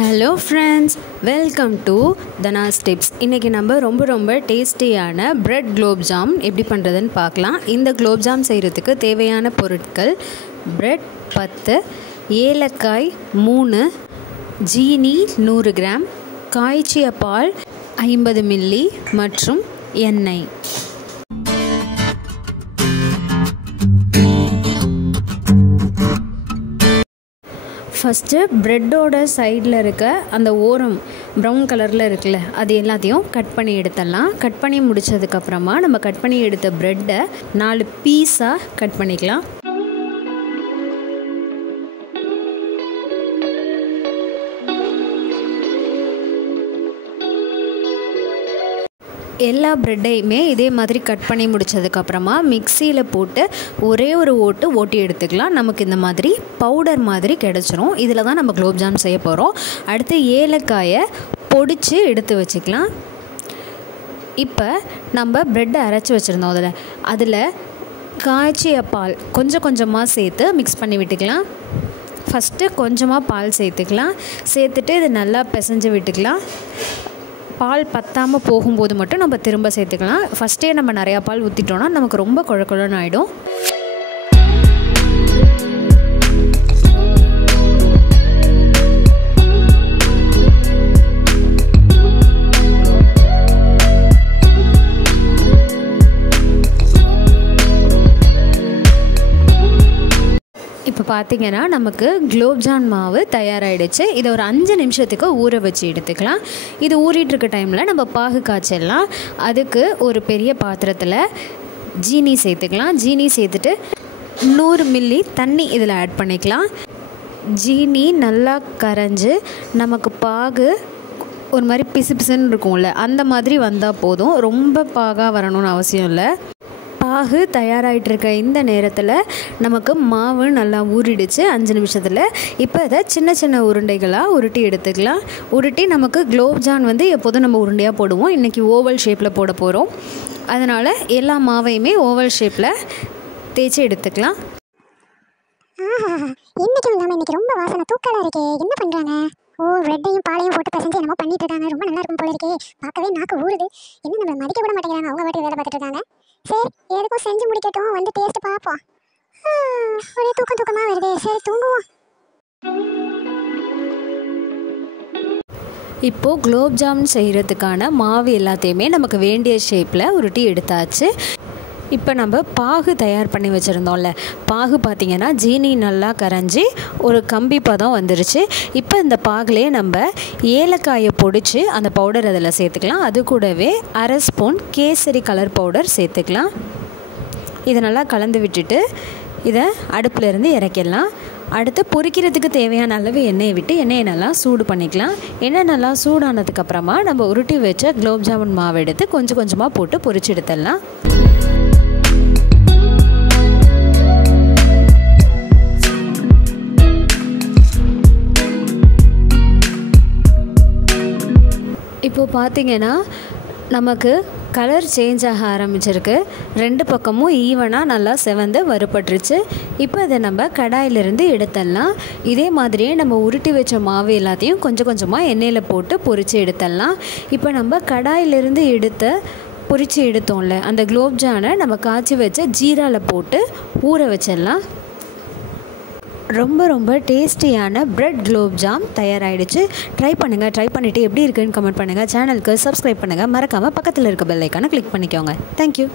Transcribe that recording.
Hello friends, welcome to Dhana's tips. இன்றைக்கி நம்ம ரொம்ப டேஸ்டியான பிரெட் குலோப்ஜாம் எப்படி பண்ணுறதுன்னு பார்க்கலாம். இந்த குலோப்ஜாம் செய்கிறதுக்கு தேவையான பொருட்கள்: பிரெட் 10, ஏலக்காய் 3, ஜீனி 100 கிராம், காய்ச்சிய பால் 50 மில்லி மற்றும் எண்ணெய். ஃபஸ்ட்டு ப்ரெட்டோட சைடில் இருக்க அந்த ஓரம் ப்ரௌன் கலரில் இருக்குல்ல, அது எல்லாத்தையும் கட் பண்ணி எடுத்துடலாம். கட் பண்ணி முடித்ததுக்கப்புறமா நம்ம கட் பண்ணி எடுத்த ப்ரெட்டை 4 பீஸாக கட் பண்ணிக்கலாம். எல்லா ப்ரெட்டையுமே இதே மாதிரி கட் பண்ணி முடித்ததுக்கப்புறமா மிக்சியில் போட்டு ஒரே ஒரு ஓட்டி எடுத்துக்கலாம். நமக்கு இந்த மாதிரி பவுடர் மாதிரி கிடச்சிரும். இதில் தான் நம்ம குலோப்ஜாம் செய்ய போகிறோம். அடுத்து ஏலக்காயை பொடிச்சு எடுத்து வச்சுக்கலாம். இப்போ நம்ம ப்ரெட்டை அரைச்சி வச்சுருந்தோம், அதில் காய்ச்சிய பால் கொஞ்சமாக சேர்த்து மிக்ஸ் பண்ணி விட்டுக்கலாம். ஃபஸ்ட்டு கொஞ்சமாக பால் சேர்த்துக்கலாம். சேர்த்துட்டு இது நல்லா பிசைஞ்சு விட்டுக்கலாம். பால் பத்தாமல் போகும்போது மட்டும் நம்ம திரும்ப சேர்த்துக்கலாம். ஃபஸ்ட்டே நம்ம நிறையா பால் ஊற்றிட்டோன்னா நமக்கு ரொம்ப குழக்குழன்னு ஆகிடும். இப்போ பார்த்திங்கன்னா நமக்கு குலோப்ஜாம் மாவு தயாராகிடுச்சு. இதை ஒரு 5 நிமிஷத்துக்கு ஊற வச்சு எடுத்துக்கலாம். இது ஊறிட்டுருக்க டைமில் நம்ம பாகு காய்ச்சிடலாம். அதுக்கு ஒரு பெரிய பாத்திரத்தில் ஜீனி சேர்த்துக்கலாம். ஜீனி சேர்த்துட்டு 100 மில்லி தண்ணி இதில் ஆட் பண்ணிக்கலாம். ஜீனி நல்லா கரைஞ்சி நமக்கு பாகு ஒரு மாதிரி பிசுன்னு இருக்கும்ல, அந்த மாதிரி வந்தால் போதும். ரொம்ப பாகாக வரணும்னு அவசியம் இல்லை. பாகு தயாராகிட்டுருக்க இந்த நேரத்தில் நமக்கு மாவு நல்லா ஊறிடுச்சு 5 நிமிஷத்தில். இப்போ இதை சின்ன உருண்டைகளாக உருட்டி எடுத்துக்கலாம். உருட்டி நமக்கு குலோப்ஜாம் எப்போதும் நம்ம உருண்டையாக போடுவோம். இன்றைக்கி ஓவல் ஷேப்பில் போட போகிறோம். அதனால் எல்லா மாவையுமே ஓவல் ஷேப்பில் தேய்ச்சி எடுத்துக்கலாம். இன்னைக்கு ரொம்ப வாசனை தூக்கலாக இருக்கே, என்ன பண்ணுறாங்க? ரெட்டையும் பாலையும் போட்டு பசஞ்சு என்னமோ பண்ணிட்டு இருக்காங்க. ரொம்ப நல்லா இருக்கும் போல இருக்கே, பார்க்கவே நாக்கு ஊறுது. என்ன நம்மளை மதிக்க விட மாட்டேங்கிறாங்க, அவங்க வாட்டி வேலை பார்த்துட்டு இருக்காங்க. சரி, எதுக்கும் செஞ்சு முடிக்கட்டும், வந்து டேஸ்ட் பார்ப்போம். ஒரே தூக்கமாக வருது. சரி, தூங்குவோம். இப்போது குலோப்ஜாம் செய்கிறதுக்கான மாவு எல்லாத்தையுமே நமக்கு வேண்டிய ஷேப்பில் உருட்டி எடுத்தாச்சு. இப்போ நம்ம பாகு தயார் பண்ணி வச்சுருந்தோம்ல, பாகு பார்த்திங்கன்னா ஜீனி நல்லா கரைஞ்சி ஒரு கம்பி பதம் வந்துருச்சு. இப்போ இந்த பாகுலேயே நம்ம ஏலக்காயை பொடிச்சு அந்த பவுடர் அதில் சேர்த்துக்கலாம். அது கூடவே 1/2 ஸ்பூன் கேசரி கலர் பவுடர் சேர்த்துக்கலாம். இதை நல்லா கலந்து விட்டுட்டு இதை அடுப்பிலேருந்து இறக்கிடலாம். அடுத்து பொரிக்கிறதுக்கு தேவையான அளவு எண்ணெயை விட்டு எண்ணெயை நல்லா சூடு பண்ணிக்கலாம். எண்ணெய் நல்லா சூடானதுக்கப்புறமா நம்ம உருட்டி வச்ச குலோப்ஜாமுன் மாவு எடுத்து கொஞ்சமாக போட்டு பொரிச்சு எடுத்துடலாம். இப்போது பார்த்திங்கன்னா நமக்கு கலர் சேஞ்ச் ஆக ஆரம்பிச்சிருக்கு. 2 பக்கமும் ஈவனாக நல்லா செவந்து வறுபட்டுருச்சு. இப்போ இதை நம்ம கடாயிலிருந்து எடுத்துடலாம். இதே மாதிரியே நம்ம உருட்டி வச்ச மாவு எல்லாத்தையும் கொஞ்சமாக எண்ணெயில் போட்டு பொரித்து எடுத்துடலாம். இப்போ நம்ம கடாயிலிருந்து பொரித்து எடுத்தோம்ல, அந்த குலோப்ஜானை நம்ம காய்ச்சி வச்ச ஜீராவில் போட்டு ஊற வச்சிடலாம். ரொம்ப டேஸ்டியான பிரெட் குலோப்ஜாம் தயாராகிடுச்சு. ட்ரை பண்ணிவிட்டு எப்படி இருக்குன்னு கமெண்ட் பண்ணுங்கள். சேனலுக்கு சப்ஸ்கிரைப் பண்ணுங்கள். மறக்காமல் பக்கத்தில் இருக்க பெல் ஐக்கானை கிளிக் பண்ணிக்கோங்க. தேங்க்யூ.